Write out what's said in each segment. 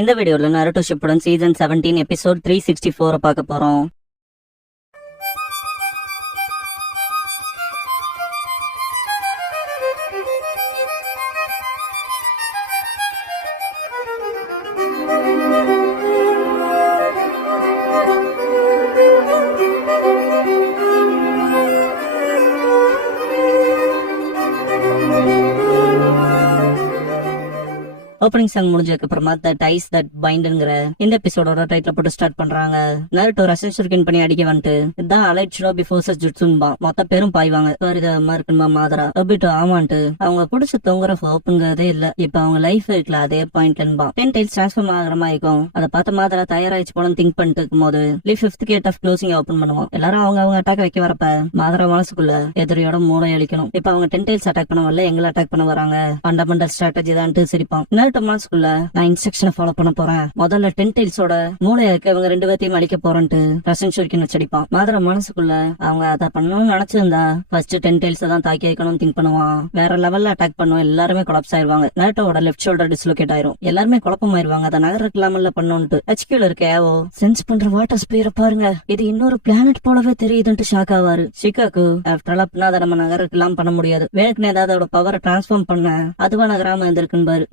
இந்த வீடியோல Naruto Shippuden season 17 episode 364 பார்க்க போறோம். ஓப்பனிங் சாங் முடிஞ்சதுக்கு அப்புறமா தட் ஐஸ் தட் பைண்ட்ங்கிற இந்த எபிசோடோட டைட்டில் போட்டு ஸ்டார்ட் பண்றாங்க. நருட்டோ ரசன் ஷுரிகன் பண்ணி அடிக்க வந்துட்டு இதான் அலைட் ஷினோபி ஃபோர்ஸஸ் ஜுட்சுன்பா மொத்த பேரும் பாய்வாங்க. பரிதாபமா இருக்குமா மாதரா அப்படிட்டு ஆமான்ட்டு அவங்க புடிச்சு தொங்குற ஹோப்புங்கிறதே இல்ல. இப்ப அவங்க லைஃப் இருக்குல அதே பாயிண்ட்லன்பா 10 டைல்ஸ் டிரான்ஸ்ஃபார்ம் ஆகிற மாதிரி இருக்கும். அதை பார்த்த மாதரா தயாராயிச்சு போல திங்க் பண்ணிட்டு இருக்கும் போது leave 5th gate of closing open பண்ணுவோம். எல்லாரும் அவங்க அட்டாக் வைக்க வரப்ப மாதரா மனசுக்குள்ள எதிரியோட மூளை அழிக்கணும். இப்ப அவங்க 10 டைல்ஸ் அட்டாக் பண்ண வரல, எங்களை அட்டாக் பண்ண வராங்க. ஃபண்டமெண்டல் ஸ்ட்ராட்டஜி தான் சிரிப்பான். மனசுக்குள்ள நான் இன்ஸ்ட்ரக்ஷனை ஃபாலோ பண்ண போறேன், முதல்ல 10 டைல்ஸோட மூளையா இருக்க இவங்க 2 பேத்தையும் அழிக்க போறேன்ட்டு ரசன் ஷுரிகன் வச்சடிப்பான். மாதரா மனசுக்குள்ள அவங்க அதை பண்ணணும்னு நினைச்சிருந்தா ஃபர்ஸ்ட் 10 டைல்ஸ் தான் தாக்கி வைக்கணும்னு திங்க் பண்ணுவான். வேற லெவல்ல அட்டாக் பண்ணுவோம். எல்லாருமே கொலாப்ஸ் ஆயிருவாங்க. நருட்டோவோட லெஃப்ட் ஷோல்டர் டிஸ்லோகேட் ஆயிரும். எல்லாருமே குழப்பமாயிருவாங்க. அதை நகரக்கலாமல்ல பண்ணணும்ட்டு HQல இருக்க ஏவோ சென்ஸ் பண்ற வாட்டர் ஸ்பீரை பாருங்க, இது இன்னொரு பிளானட் போலவே தெரியுதுன்ட்டு ஷாக் ஆவாரு. ஷிகாக்கு ஆஃப்டர் ஆல் அதை நம்ம நகரக்கலாம் பண்ண முடியாது, வேணுக்குன்னு ஏதாவது அதோட பவரை டிரான்ஸ்ஃபார்ம் பண்ண அதுவா நகராம இருந்திருக்குன்னு பாரு.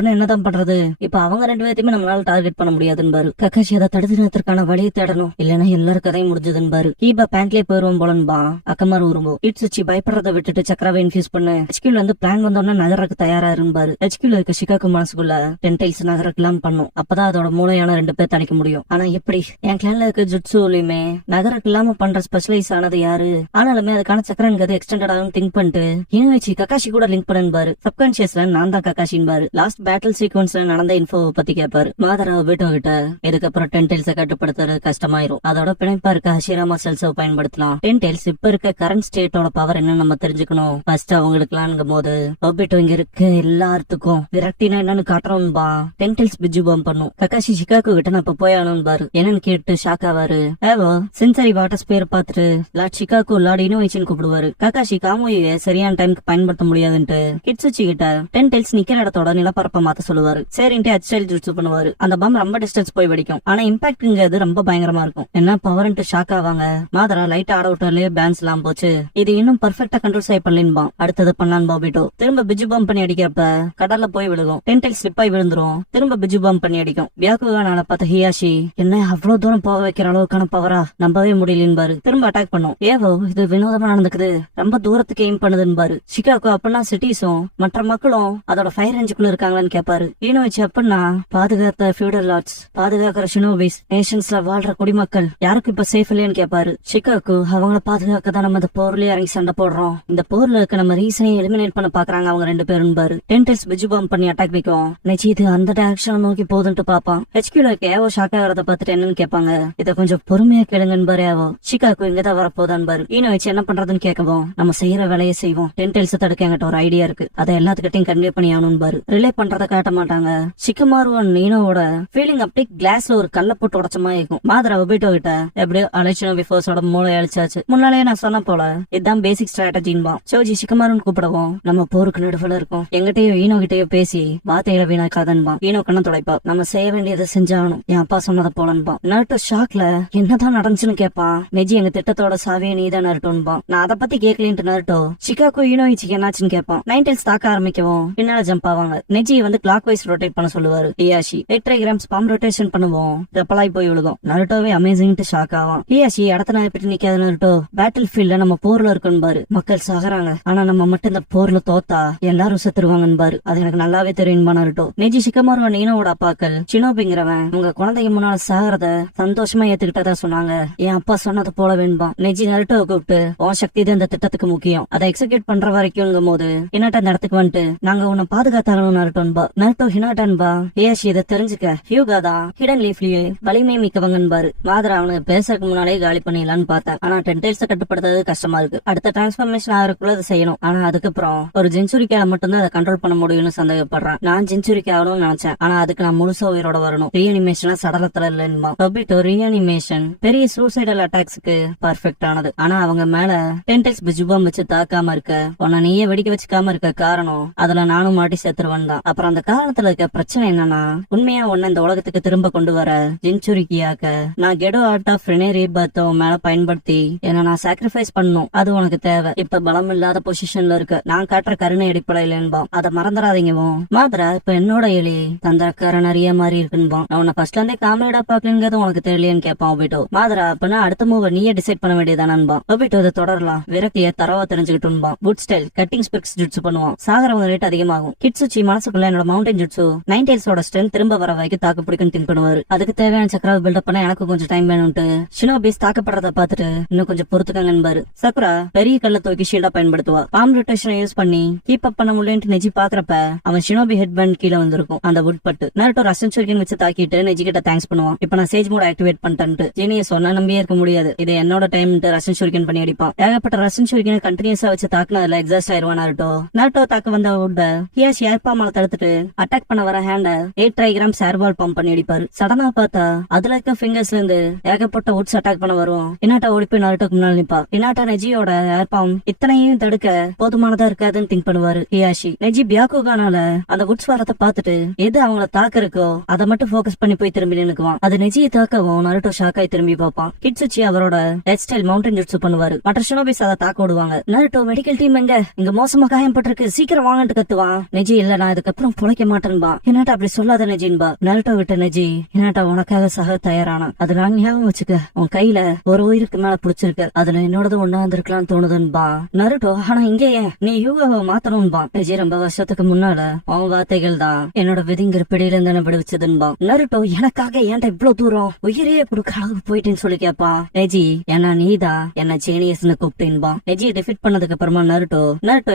அப்படின்னா என்னதான் பண்றது, இப்ப அவங்க 2 பேர்த்தையுமே நம்மளால டார்கெட் பண்ண முடியாதுன்னு பாரு. கக்காஷி அதை தடுத்து நிறுத்தறதுக்கான வழியை தேடணும், இல்லன்னா எல்லாரும் கதையும் முடிஞ்சதுன்னு பாரு. கீபா பேண்ட்லயே போயிருவோம் போலன்பா. அக்கமாரு உருவோ இட்ஸுச்சி பயப்படுறதை விட்டுட்டு சக்கராவை இன்ஃபியூஸ் பண்ணு. HQல இருந்து பிளான் வந்தோம்னா நகரக்கு தயாரா இருப்பாரு. HQல இருக்க ஷிகாக்கு மனசுக்குள்ள 10 டைல்ஸ் நகரக்கெல்லாம் பண்ணும். அப்பதான் அதோட மூளையான 2 பேர் தடிக்க முடியும். ஆனா எப்படி என் கிளான்ல இருக்க ஜுட்சுலயுமே நகரக்கு இல்லாம பண்ற ஸ்பெஷலைஸ் ஆனது யாரு, ஆனாலுமே அதுக்கான சக்கரன் கதை எக்ஸ்டெண்டட் ஆகும் திங்க் பண்ணிட்டு ஏன் வச்சு கக்காஷி கூட லிங்க் பண்ணுபாரு. சப்கான்சியஸ்ல நான் தான் கக்காஷின்பாரு. லாஸ்ட் பேட்டில் சீக்வன்ஸ்ல நடந்த இன்ஃபோ பத்தி கேட்பாரு. மாதரா வீட்டோ கிட்ட இதுக்கப்புறம் 10 டைல்ஸை கட்டுப்படுத்துறது கஷ்டமாயிரும், அதோட பிணைப்பா இருக்க ஹஷிராமா செல்ஸை பயன்படுத்தலாம். 10 டைல்ஸ் இப்ப இருக்க கரண்ட் ஸ்டேட்டோட பவர் என்னன்னு நம்ம தெரிஞ்சுக்கணும். ஃபர்ஸ்ட் அவங்களுக்குலாம்ங்கும் போது ஒபிட்டோ இங்க இருக்க எல்லாத்துக்கும் விரக்தினா என்னன்னு காட்டுறோம்பா. 10 டைல்ஸ் பிஜு பாம் பண்ணும். கக்காஷி ஷிகாக்கு கிட்ட நான் இப்ப போயானும் பாரு. என்னன்னு கேட்டு ஷாக் ஆவாரு. ஏவோ சென்சரி வாட்டர் ஸ்பேர் பாத்துட்டு லார்ட் ஷிகாக்கு லார்ட் இனோவேஷன் கூப்பிடுவாரு. கக்காஷி காமோயை சரியான டைமுக்கு பயன்படுத்த முடியாதுன்ட்டு கிட்சுச்சி கிட்ட 10 டைல்ஸ் நிக்கிற இடத்தோட நிலப்பரப்ப மாத்த சொல்லுவாரு. சரின்ட்டு ஹெச்டைல் ஜுட்சு பண்ணுவாரு. அந்த பாம் ரொம்ப டிஸ்டன்ஸ் போய் வெடிக்கும், ஆனா இம்பாக்ட்ங்கிறது ரொம்ப பயங்கரமா இருக்கும். என்ன பவர்ன்ட்டு ஷாக் ஆவாங்க. மாதரா லைட் ஆட விட்டாலே பேன்ஸ் எல்லாம் போச்சு, இது இன்னும் பர்ஃபெக்டா கண்ட்ரோல் செய்ய பண்ணலின்பா. அடுத்தது பண்ணலான் பாபிட்டோ திரும்ப பிஜு பாம் பண்ணி அடிக்கிறப்ப கடல்ல போய் விழுகும். 10 டைல்ஸ் ஸ்லிப் ஆகி விழுந்துரும். திரும்ப பிஜு பாம் பண்ணி அடிக்கும். வியாக்குகானால பார்த்த ஹியாஷி என்ன அவ்வளவு தூரம் போக வைக்கிற அளவுக்கான பவரா நம்பவே முடியலன்பாரு. திரும்ப அட்டாக் பண்ணும். ஏவோ இது வினோதமா நடந்துக்குது, ரொம்ப தூரத்துக்கு எய்ம் பண்ணுதுன்னு. ஷிகாகோ அப்படின்னா சிட்டிஸும் மற்ற மக்களும் அதோட ஃபயர் ரேஞ்சுக்குள்ள இருக்காங்களான்னு கேட்பாரு. வச்சு அப்படின்னா பாதுகாத்த ஃபியூடல் லார்ட்ஸ், பாதுகாக்கிற ஷினோபிஸ், நேஷன்ஸ்ல வாழ்ற குடிமக்கள் யாருக்கும் இப்ப சேஃப் இல்லையான்னு கேட்பாரு. ஷிகாக்கு அவங்கள பாதுகாக்க தான் நம்ம இந்த போர்லயே இறங்கி சண்டை போடுறோம், இந்த போர்ல இருக்க நம்ம ரீசனை எலிமினேட் பண்ண பாக்குறாங்க அவங்க 2 பேரும் பாரு. 10 டைல்ஸ் பிஜு பாம் பண்ணி அட்டாக் வைக்கும். நிச்சய இது அந்த டைரக்ஷன் நோக்கி போகுதுன்ட்டு பாப்பான். HQல இருக்க ஏவோ ஷாக் ஆகிறத பார்த்துட்டு என்னன்னு கேட்பாங்க. இதை கொஞ்சம் பொறுமையா கேளுங்கன்னு பாரு. ஏவோ ஷிகாக்கு இங்கதான் வரப்போதான் பாரு. வச்சு என்ன பண்றதுன்னு கேட்கவும் நம்ம செய்யற வேலையை செய்வோம். 10 டைல்ஸ் தடுக்க என்கிட்ட ஒரு ஐடியா இருக்கு, அதை எல்லாத்துக்கிட்டையும் கன்வே பண்ணி ஆகணும் பாரு. ரிலே பண்றத காட்ட மாட்டாங்க. ஷிகமாரு நீனோட ஃபீலிங் அப்படி கிளாஸ்ல ஒரு கல்ல போட்டு உடச்ச மாதிரி இருக்கும். மாதரா ஒபிட்டோ கிட்ட எப்படியோ அலைச்சினோ பிஃபோர்ஸோட மூளை அழிச்சாச்சு. முன்னாலே நான் சொன்ன போல இதுதான் பேசிக் ஸ்ட்ராட்டஜின்பா. சோஜி ஷிகமாருன்னு கூப்பிடவும் நம்ம போருக்கு நடுவுல இருக்கோம், எங்கிட்டயோ ஈனோ கிட்டயோ பேசி வார்த்தையில வீணாக்காதன்பா. ஈனோ கண்ண துடைப்பா. நம்ம செய்ய வேண்டியதை செஞ்சாகணும், என் அப்பா சொன்னதை போலன்பா. நருட்டோ ஷாக்ல என்னதான் நடந்துச்சுன்னு கேட்பான். நெஜி எங்க திட்டத்தோட சாவியை நீதான் நருட்டோன்பா. நான் அதை பத்தி கேட்கலன்ட்டு நருட்டோ ஷிகாகோ ஈனோயிச்சிக்கு என்னாச்சுன்னு கேட்பான். 9 டைல்ஸ் தாக்க ஆரம்பிக்கவும் பின்னால ஜம்ப் ஆவாங்க. நெஜி வந்து கிளாக் வைஸ் ரொட்டேட் பண்ண சொல்லுவாரு. ஹியாஷி 8 கிராம்ஸ் பாம் ரொட்டேஷன் பண்ணுவோம். ரெப்பலாய் போய் விழுகும். நருட்டோவே அமேசிங்ட்டு ஷாக் ஆவான். ஹியாஷி இடத்த நினைப்பிட்டு நிக்காத நருட்டோ, பேட்டில் ஃபீல்ட்ல நம்ம போர்ல இருக்கணும் பாரு. மக்கள் சாகுறாங்க, ஆனா நம்ம மட்டும் இந்த போர்ல தோத்தா எல்லாரும் செத்துருவாங்கன்னு பாரு. அது எனக்கு நல்லாவே தெரியும்பா நருட்டோ. நெஜி ஷிகமாரு நீனோட அப்பாக்கள் சினோபிங்கிறவன் உங்க குழந்தைங்க முன்னால சாகிறத சந்தோஷமா ஏத்துக்கிட்டதா சொன்னாங்க. என் அப்பா சொன்னது போல வேணும்பா. நெஜி நருட்டோ கூப்பிட்டு உன் சக்தி தான் இந்த திட்டத்துக்கு முக்கியம், அதை எக்ஸிக்யூட் பண்ற வரைக்கும் போது என்னட்ட இந்த இடத்துக்கு வந்துட்டு நாங்க உன்னை பாதுகாத்தாகணும் நருட்டோன்பா. நருட்டோ ஹினாட்டன்பா. ஹியாஷி இதை தெரிஞ்சுக்க ஹியூகாதா ஹிடன் லீஃப்லயே வலிமை மிக்கவங்கன்பாரு. மாதரா அவனுக்கு பேசறதுக்கு முன்னாலே காலி பண்ணிடலான்னு பார்த்தேன், ஆனா 10 டைல்ஸ் கட்டுப்படுத்துறது கஷ்டமா இருக்கு. அடுத்த டிரான்ஸ்பர்மேஷன் ஆகிறதுக்குள்ள அதை செய்யணும், ஆனா அதுக்கப்புறம் ஒரு ஜென்சுரிக்கால மட்டும்தான் அதை கண்ட்ரோல் பண்ண முடியும்னு சந்தேகப்படுறேன். நான் ஜென்சுரிக்காவணும் நினைச்சேன், ஆனா அதுக்கு நான் முழுசா உயிரோட வரணும். ரீஅனிமேஷனா சடலத்துல இல்லைன்பா. ஒபிட்டோ ரீஅனிமேஷன் பெரிய சூசைடல் அட்டாக்ஸ்க்கு பர்ஃபெக்ட் ஆனது, ஆனா அவங்க மேல 10 டைல்ஸ் பிஜுபாம் வச்சு தாக்காம இருக்க உன்னை நீயே வெடிக்க வச்சுக்காம இருக்க காரணம் அதுல நானும் மாட்டி சேர்த்துருவன் தான். அப்புறம் அப்புறம் அந்த காலத்துல இருக்க பிரச்சனை என்னன்னா உண்மையா ஒன்னு இந்த உலகத்துக்கு திரும்ப கொண்டு வர ஜின்சுரிக்கியாக்க நான் கெடோ ஆர்ட் ஆஃப் ரெனே ரீபர்த் மேல பயன்படுத்தி என்ன நான் சாக்ரிஃபைஸ் பண்ணும் அது உனக்கு தேவை. இப்ப பலம் இல்லாத பொசிஷன்ல இருக்கு, நான் காட்டுற கருணை அடிப்படையில என்போம். அதை மறந்துடாதீங்கவும். மாதரா இப்ப என்னோட எலி தந்திரக்கார நிறைய மாதிரி இருக்குன்பான். நான் உன்னை ஃபர்ஸ்ட்ல இருந்தே காமெடியா பாக்கலங்கிறது உனக்கு தெரியலையேன்னு கேட்பான் ஒபிட்டோ. மாதரா அப்படின்னா அடுத்த மூவ நீயே டிசைட் பண்ண வேண்டியதானு ஒபிட்டோ. இதை தொடரலாம், விரக்திய தரவா தெரிஞ்சுக்கிட்டுன்பான். புட் ஸ்டைல் கட்டிங் ஸ்பிரிக்ஸ் ஜுட்சு பண்ணுவான். சாகரவங்க ரேட் அதிகமாகும். கிட்சுச்சி மனசுக்குள்ள என்னோட மவுண்டன் ஜுட்சு நைன்டேல்ஸோட ஸ்ட்ரென்த் திரும்ப வர வரைக்கும் தாக்கு பிடிக்கும் திங்க் பண்ணுவாரு. அதுக்கு தேவையான சக்கராவை பில்டப் பண்ண எனக்கு கொஞ்சம் டைம் வேணும்ட்டு ஷினோபிஸ் தாக்கப்படுறத பார்த்துட்டு இன்னும் கொஞ்சம் பொறுத்துக்கங்கன்னு சக்குரா பெரிய கல்ல தூக்கி ஷீல்டா பயன்படுத்துவா. பாம் ரொட்டேஷனை யூஸ் பண்ணி கீப் அப் பண்ண முடியலன்னு நெஜி பாக்குறப்ப அவன் ஷினோபி ஹெட் பேண்ட் கீழே வந்திருக்கும். அந்த வுட் பட்டு நருட்டோ ரஷன் ஷூரிகன் வச்சு தாக்கிட்டு நெஜி கிட்ட தேங்க்ஸ் பண்ணுவான். இப்ப நான் சேஜ் மோட் ஆக்டிவேட் பண்ணிட்டேன்ட்டு. ஜீனியஸ் சொன்னா நம்பியே இருக்க முடியாது, இது என்னோட டைம் ரஷன் ஷூரிகன் பண்ணி அடிப்பான். ஏகப்பட்ட ரஷன் ஷூரிகன் கண்டினியூஸா வச்சு தாக்குனதுல எக்ஸாஸ்ட் ஆயிருவான் நருட்டோ. நருட்டோ தாக்க வந்த வுட்ட ஹியாஷி ஏர்பாமால தடுத்துட்டு அட்டாக் பண்ண வர ஹேண்ட 8 ட்ரைகிராம் சேர்பால் பம்ப் பண்ணி அடிப்பாரு. சடனா பார்த்தா அதுல இருக்க ஃபிங்கர்ஸ்ல இருந்து ஏகப்பட்ட வுட்ஸ் அட்டாக் பண்ண வரும். இனாட்டா ஓடி போய் நருட்டோக்கு முன்னாடி நிப்பா. இனாட்டா நெஜியோட ஏர்பாம் இத்தனையும் தடுக்க போதுமானதா இருக்காதுன்னு திங்க் பண்ணுவாரு ஹியாஷி. நெஜி பியாக்குகானால அந்த வுட்ஸ் வரத்தை பார்த்துட்டு எது அவங்கள தாக்க இருக்கோ அதை மட்டும் போக்கஸ் பண்ணி போய் திரும்பி நின்னுக்குவான். அது நெஜியை தாக்கவும் நருட்டோ ஷாக்காய் திரும்பி பார்ப்பான். கிட்சுச்சி அவரோட ஹெட் ஸ்டைல் மவுண்டன் ஜுட்சு பண்ணுவாரு. மற்ற ஷினோபிஸ் அதை தாக்க விடுவாங்க. நருட்டோ மெடிக்கல் டீம் எங்க இங்க மோசமா காயப்பட்டிருக்கு, சீக்கிரம் வாங்கன்னு கத்துவான். நெஜி இல்ல நான் இதுக்கப்புறம் புழைக்க மாட்டேன்பா. இனாட்டா அப்படி சொல்லாத நெஜின்பா. நருட்டோ விட்ட நெஜி இனாட்டா உனக்காக சக தயாரானா. அது நான் ஞாபகம் வச்சுக்க, உன் கையில ஒரு உயிருக்கு மேல புடிச்சிருக்கு, அதுல என்னோடது ஒன்னா இருந்திருக்கலாம் தோணுதுன்பா. நருட்டோ ஆனா இங்கே நீ யூகாவை மாத்தணும்பா. நெஜி ரொம்ப வருஷத்துக்கு முன்னால அவன் வார்த்தைகள் தான் என்னோட விதிங்கிற பிடியில இருந்து விடுவிச்சதுன்பா. நருட்டோ எனக்காக ஏன்டா இவ்வளவு தூரம் உயிரையே கொடுக்க அளவுக்கு போயிட்டேன்னு சொல்லி கேப்பா. நெஜி ஏன்னா நீதான் என்ன ஜீனியஸ்னு கூப்பிட்டேன்பா. நெஜியை டிஃபீட் பண்ணதுக்கு அப்புறமா நருட்டோ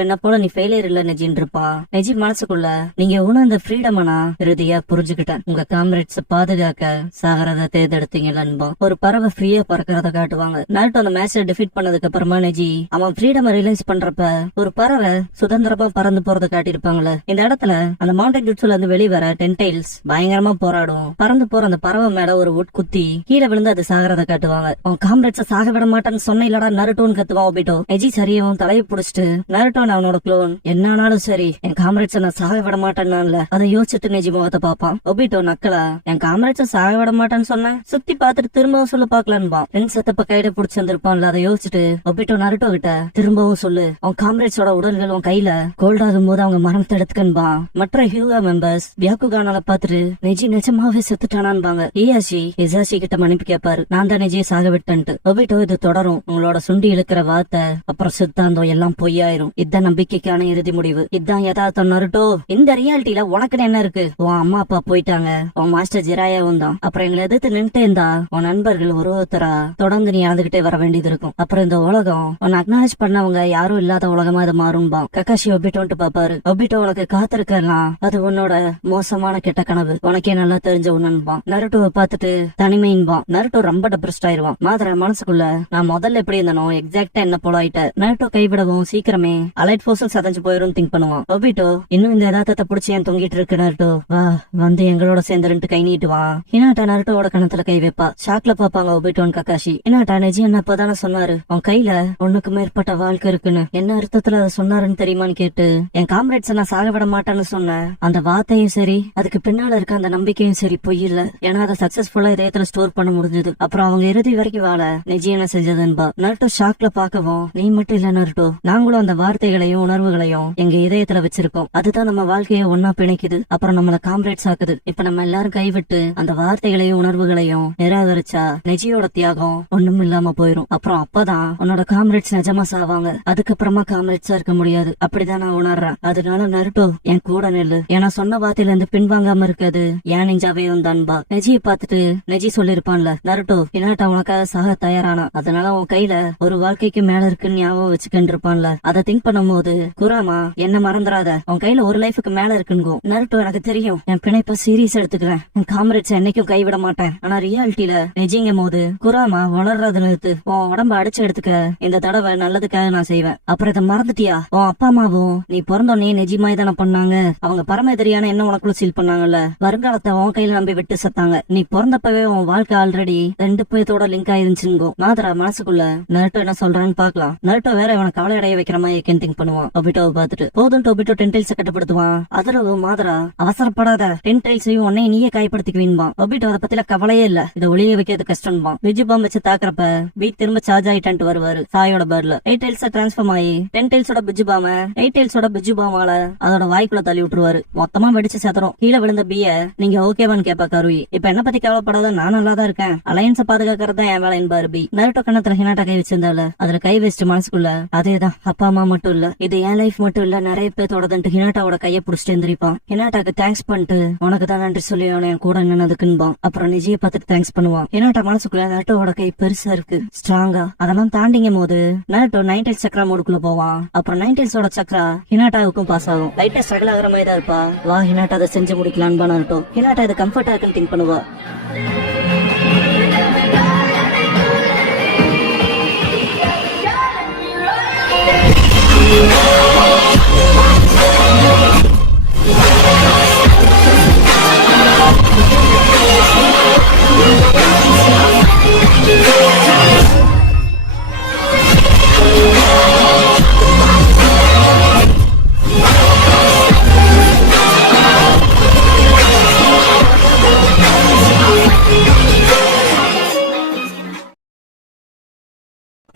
என்ன போல நீ ஃபெயிலியர் இல்ல நெஜின்னு இருப்பா. நெஜி மனசுக்குள்ள நீங்க உணர்ந்த ஃப்ரீடமனா இறுதியா புரிஞ்சுக்கிட்டேன். உங்க காம்ரேட்ஸ் பாதுகாக்க சாகரத தேர்ந்தெடுத்தீங்களா. ஒரு பறவை ஃப்ரீயா பறக்கிறத காட்டுவாங்க. நருட்டோ அந்த மேட்ச டிஃபீட் பண்ணதுக்கு அப்புறமா நெஜி அவன் ஃப்ரீடம் ரியலைஸ் பண்றப்ப ஒரு பறவை சுதந்திரமா பறந்து போறத காட்டியிருப்பாங்களே. இந்த இடத்துல அந்த மவுண்டன் ஜுட்சுல இருந்து வெளிவர 10 டைல்ஸ் பயங்கரமா போராடும். பறந்து போற அந்த பறவை மேல ஒரு வுட் குத்தி கீழே விழுந்து அது சாகரத காட்டுவாங்க. அவன் காம்ரேட்ஸ சாக விட மாட்டான்னு சொன்ன இல்லடா நருட்டோன்னு கத்துவான் ஒபிட்டோ. நெஜி சரியவும் தலையை புடிச்சிட்டு நருட்டோ அவனோட குளோன் என்னானாலும் சரி என் காம்ரேட்ஸ நான் சாக விட மாட்டேன்னு அதை யோசிச்சுட்டு நெஜி முகத்தை பாப்பான். ஒபிட்டோ நக்கலா என் காம்ரேட்ஸ சாக விட மாட்டேன்னு சொன்னேன், சுத்தி பாத்துட்டு திரும்பவும் சொல்ல பாக்கலான்பா. செத்தப்ப கையில புடிச்சு வந்திருப்பான்ல அதை யோசிச்சுட்டு ஒபிட்டோ நருட்டோ கிட்ட திரும்பவும் சொல்லு உன் காம்ரேட்ஸோட உடல்கள் உன் கையில கோல்டாகும் போது அவங்க மரணத்தை எடுத்துக்கன்பா. மற்ற ஹியூகா மெம்பர்ஸ் பியாக்குகானால பாத்துட்டு நெஜி நிஜமாவே செத்துட்டானான்பாங்க. ஹியாஷி ஹிசாஷி கிட்ட மன்னிப்பு கேட்பாரு, நான் தான் நெஜியை சாக விட்டேன்ட்டு. ஒபிட்டோ இது தொடரும், உங்களோட சுண்டி இழுக்கிற வார்த்தை அப்புறம் சித்தாந்தம் எல்லாம் பொய்யாயிரும். இதுதான் நம்பிக்கைக்கான இறுதி முடிவு, இதுதான் யதார்த்தம் நருட்டோ. இந்த ரியாலிட்டியில உனக்குன்னு என்ன இருக்கு? உன் அம்மா அப்பா போயிட்டாங்க, உன் மாஸ்டர் ஜிராயாவும் தான். அப்புறம் எங்களை எதிர்த்து நின்றுட்டே இருந்தா உன் நண்பர்கள் ஒருத்தரா தொடர்ந்து நீ இழந்துகிட்டே வர வேண்டியது இருக்கும். அப்புறம் இந்த உலகம் உன்னை அக்னாலேஜ் பண்ணவங்க யாரும் இல்லாத உலகமா இதை மாறும்பா. கக்காஷி ஒபிட்டோன்ட்டு பாப்பாரு. ஒபிட்டோ உனக்கு காத்திருக்கலாம், அது உன்னோட மோசமான கெட்ட கனவு, உனக்கே நல்லா தெரிஞ்ச உண்ணுன்பா. நருட்டோவை பார்த்துட்டு தனிமைன்பா. நருட்டோ ரொம்ப டிப்ரெஸ்ட் ஆயிருவான். மாதர மனசுக்குள்ள நான் முதல்ல எப்படி இருந்தனோ எக்ஸாக்டா என்ன போல ஆயிட்ட. நருட்டோ கைவிடவும் சீக்கிரமே அலைட் போர்சல் சதஞ்சு போயிரும் திங்க் பண்ணுவான். ஒபிட்டோ இன்னும் இந்த யதார்த்தத்தை புடிச்சு ஏன் தொங்கிட்டு இருக்கு நருட்டோ, வா வந்து எங்களோட சேர்ந்து கை நீட்டு வா. ஹினாட்டா நருட்டோட கணத்துல கை வைப்பா. ஷாக்ல பாப்பாங்க ஒபிட்டோன் கக்காஷி. ஹினாட்டா நெஜி என்ன அப்பதானே சொன்னாரு உன் கையில ஒண்ணுக்கு மேற்பட்ட வாழ்க்கை இருக்குன்னு, என்ன அர்த்தத்துல அதை சொன்னாருன்னு தெரியுமான்னு கேட்டு என் காம்ரேட்ஸ் நான் சாக விட மாட்டேன்னு சொன்னேன். அந்த வார்த்தையும் சரி அதுக்கு பின்னால இருக்க அந்த நம்பிக்கையும் சரி பொய் இல்ல, ஏன்னா அதை சக்சஸ்ஃபுல்லா இதயத்துல ஸ்டோர் பண்ண முடிஞ்சது. அப்புறம் அவங்க இறுதி வரைக்கும் வாழ நெஜி என்ன செஞ்சதுன்பா. நருட்டோ ஷாக்ல பாக்கவும் நீ மட்டும் இல்ல நருட்டோ, நாங்களும் அந்த வார்த்தைகளையும் உணர்வுகளையும் எங்க இதயத்துல வச்சிருக்கோம், அதுதான் நம்ம வாழ்க்கைய ஒன்னா பிணைக்குது, அப்புறம் நம்மள காம்ரேட்ஸ் ஆக்குது. இப்ப நம்ம எல்லாரும் கைவிட்டு அந்த வார்த்தைகளையும் உணர்வுகளையும் நிராகரிச்சா நெஜியோட தியாகம் ஒண்ணும் இல்லாம போயிரும். அப்புறம் அப்பதான் உன்னோட காம்ரேட்ஸ் நிஜமா சாவாங்க, அதுக்கப்புறமா காம்ரேட்ஸா இருக்க முடியாது. அப்படிதான் நான் உணர்றேன். அதனால நருட்டோ என் கூட நெல்லு, ஏன்னா சொன்ன வார்த்தையில இருந்து பின்வாங்காம இருக்காது ஏன் நெஞ்சாவே தான்பா. நெஜியை பார்த்துட்டு நெஜி சொல்லிருப்பான்ல நருட்டோ இனாட்டா உனக்காக சாக தயாரானா, அதனால உன் கையில ஒரு வாழ்க்கைக்கு மேல இருக்குன்னு ஞாபகம் வச்சுக்கிட்டு இருப்பான்ல. அதை திங்க் பண்ணும் போது குராமா என்ன மறந்துடாத, உன் கையில ஒரு லைஃபுக்கு மேல இருக்குங்கோ. நருட்டோ எனக்கு தெரியும், என் பிணைப்ப சீரியஸ் எடுத்துக்கிறேன், என் காம்ரேட்ஸ் என்னைக்கும் கைவிட மாட்டேன். ஆனா ரியாலிட்டியில நெஜிங்கும் போது குராமா வளர்றது நிறுத்து, உன் உடம்ப அடிச்சு எடுத்துக்க, இந்த தடவை நல்லதுக்காக நான் செய்வேன். அப்புறம் இதை மறந்துட்டியா, உன் அப்பா அம்மாவும் நீ பிறந்தோடனே நெஜிமாய் தானே பண்ணாங்க, அவங்க பரமேதிரியான என்ன உனக்குள்ள சீல் பண்ணாங்கல்ல, வருங்காலத்தை உன் கையில நம்பி விட்டு செத்தாங்க, நீ பிறந்தப்பவே உன் வாழ்க்கை ஆல்ரெடி 2 பேத்தோட லிங்க் ஆயிருந்துச்சுங்கோ. மாதரா மனசுக்குள்ள நருட்டோ என்ன சொல்றான்னு பாக்கலாம். நருட்டோ வேற இவனை கவலை அடைய வைக்கிற மாதிரி திங்க் பண்ணுவான். ஒபிட்டோவை பார்த்துட்டு போதும் ஒபிட்டோ 10 டைல்ஸ் கட்டுப்படுத்துவான். அது அதரவு மாதரா அவசரப்படாத 10 டைல்ஸையும் உன்னை நீயே காயப்படுத்திக்குவீன்பா. ஒபிட்டோ அதை பத்தில கவலையே இல்ல, இதை ஒளிய வைக்கிறது கஷ்டம்பா. விஜி பாம் வச்சு தாக்குறப்ப பீட் திரும்ப சார்ஜ் ஆயிட்டான்ட்டு வருவாரு சாயோட பேர்ல. 8 டைல்ஸ் டிரான்ஸ்ஃபார்ம் ஆகி 10 டைல்ஸோட பிஜு பாம 8 டைல்ஸோட பிஜு பாமால அதோட வாய்க்குள்ள தள்ளி விட்டுருவாரு. மொத்தமா வெடிச்சு சதறோம். கீழே விழுந்த பிய நீங்க ஓகேவான்னு கேப்பா கருவி. இப்ப என்ன பத்தி கவலைப்படாத, நான் நல்லா தான் இருக்கேன், அலையன்ஸ பாதுகாக்கிறது தான் என் வேலை என்பாரு பி. நருட்டோ கண்ணத்துல ஹினாட்டா கை வச்சிருந்தால அதுல கை வச்சுட்டு மனசுக்குள்ள அதேதான் அப்பா அம்மா மட்டும் இல்ல, இது என் லைஃப் மட்டும் இல்ல, நிறைய பேத்தோடதுன்ட்டு ஹினாட்டாவோட கைய புடிச்சிட்டு எந்திரிப்பான். ஹினாட்டாக்கு தேங்க்ஸ் பண்ணிட்டு உனக்கு தான் நன்றி சொல்லி அவனை என் கூட நின்னதுக்குன்பான். அப்புறம் நிஜியை பார்த்துட்டு தேங்க்ஸ் பண்ணுவான். ஹினாட்டா மனசுக்குள்ள நருட்டோவோட கை பெருசா இருக்கு, ஸ்ட்ராங்கா. அதெல்லாம் தாண்டிங்கும் போது நருட்டோ 9 டைல்ஸ் சக்ரா மோடுக்குள்ள போவான். அப்புறம் 9 டைல்ஸோட சக்ரா ஹினாட்டாவுக்கும் பாஸ் ஆகும். லைட்டா ஸ்ட்ரகிள் ஆகிற மாதிரி தான் இருப்பா. வா ஹினாட்டா அதை செஞ்சு முடிக்கலான்னு நருட்டோ. ஹினாட்டா இது கம்ஃபர்டா இருக்குன்னு திங்க் பண்ணுவா.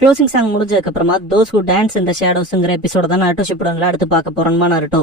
க்ளோசிங் சாங் முடிஞ்சதுக்கு அப்புறமா தோஸ் ஹூ டான்ஸ் இன் தி ஷேடோஸ்ங்கற எபிசோட தான் நாருட்டோ ஷிப்புடன்ல அடுத்து பார்க்க போறோம்மா. நாருட்டோ